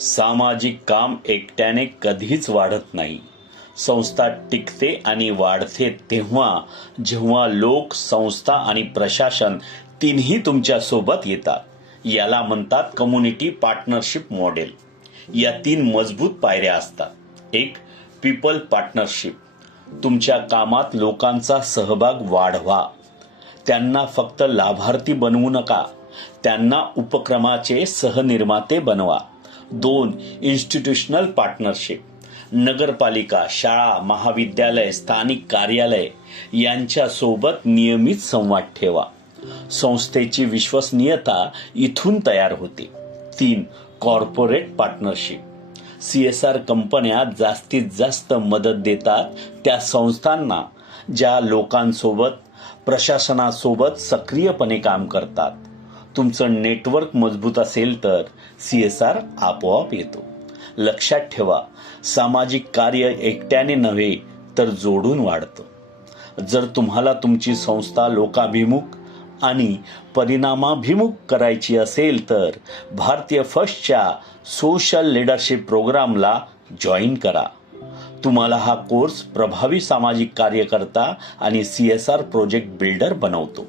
सामाजिक काम एकट्याने कधीच वाढत नाही. संस्था टिकते आणि वाढते तेव्हा जेव्हा लोक, संस्था आणि प्रशासन तिन्ही तुमच्या सोबत येतात. याला म्हणतात कम्युनिटी पार्टनरशिप मॉडेल. या 3 मजबूत पायऱ्या असतात. 1. People partnership. तुमच्या कामात लोकांचा सहभाग वाढवा. त्यांना फक्त लाभार्थी बनवू नका, त्यांना उपक्रमाचे सहनिर्माते बनवा. 2. Institutional partnership. नगरपालिका, शाळा, महाविद्यालय, स्थानिक कार्यालय यांच्यासोबत नियमित संवाद ठेवा. संस्थेची विश्वसनीयता इथून तयार होते. 3. Corporate partnership. CSR कंपन्या जास्तीत जास्त मदत देतात त्या संस्थांना ज्या लोकांसोबत, प्रशासनासोबत सक्रियपणे काम करतात. तुमचं नेटवर्क मजबूत असेल तर CSR आपोआप येतो. लक्षात ठेवा, सामाजिक कार्य एकट्याने नव्हे तर जोडून वाढतं. जर तुम्हाला तुमची संस्था लोकाभिमुख आणि परिणामाभिमुख करायची असेल तर भारतीय फर्स्टच्या सोशल लीडरशिप प्रोग्रामला जॉईन करा. तुम्हाला हा कोर्स प्रभावी सामाजिक कार्यकर्ता आणि CSR प्रोजेक्ट बिल्डर बनवतो.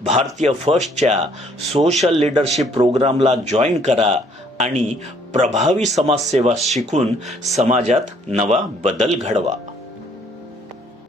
भारतीय फर्स्टच्या सोशल लीडरशिप प्रोग्रामला जॉईन करा आणि प्रभावी समाजसेवा शिकून समाजात नवा बदल घडवा.